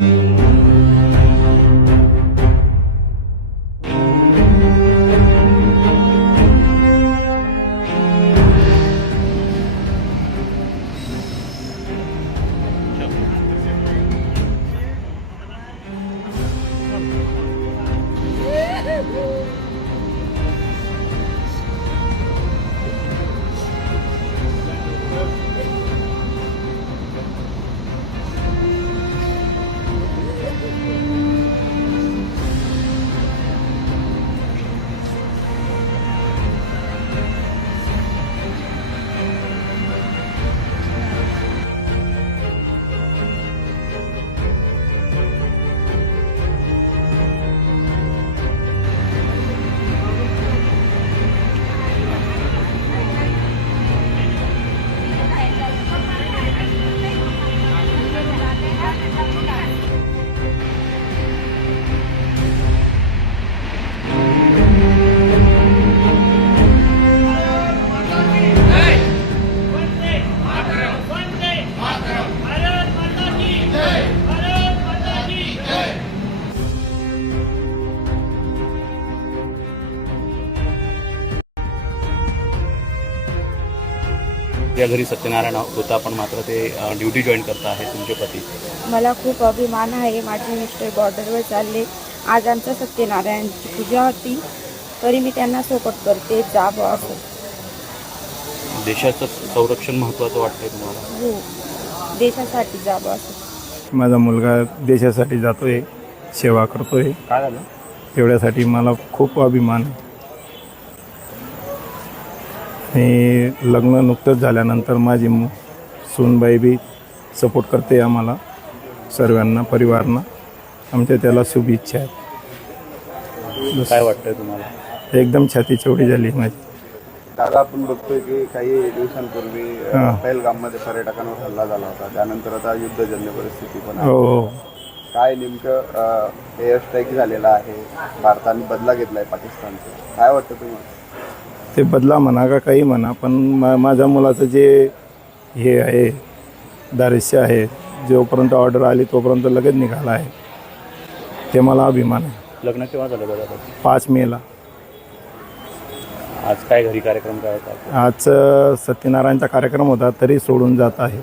त्या घरी सत्यनारायण होता, पण मात्र ते ड्युटी जॉईन करता आहे तुमचे पती. मला खूप अभिमान आहे. माझे मिस्टर बॉर्डरवर चालले. आज आमच्या सत्यनारायणची पूजा होती, तरी मी त्यांना सपोर्ट करते. जावं असं. देशाचं संरक्षण महत्त्वाचं वाटतंय तुम्हाला? हो, देशासाठी जावं असं. माझा मुलगा देशासाठी जातोय, सेवा करतोय. काय झालं? एवढ्यासाठी मला खूप अभिमान आहे. आणि लग्न नुकतंच झाल्यानंतर माझी सूनबाई बी सपोर्ट करते आम्हाला सर्वांना, परिवारांना. आमच्या त्याला शुभेच्छा आहेत. काय वाटतंय तुम्हाला? एकदम छाती चौडी झाली माझी. दादा, आपण बघतोय की काही दिवसांपूर्वी पहलगाममध्ये पर्यटकांवर हल्ला झाला होता. त्यानंतर आता युद्धजन्य परिस्थिती पण आहे. हो, काय नेमकं एअर स्ट्राईक झालेला आहे, भारताने बदला घेतलाय पाकिस्तानचा, काय वाटतं तुम्हाला? ते बदला म्हणा का काही म्हणा, पण माझ्या मुलाचं जे हे आहे, दारिश्य आहे, जोपर्यंत ऑर्डर आली तोपर्यंत लगेच निघाला आहे. ते मला अभिमान आहे. लग्न केव्हा झालं दादा? 5 मेला. आज काय घरी कार्यक्रम काय होता? आज सत्यनारायणचा कार्यक्रम होता, तरी सोडून जात आहे.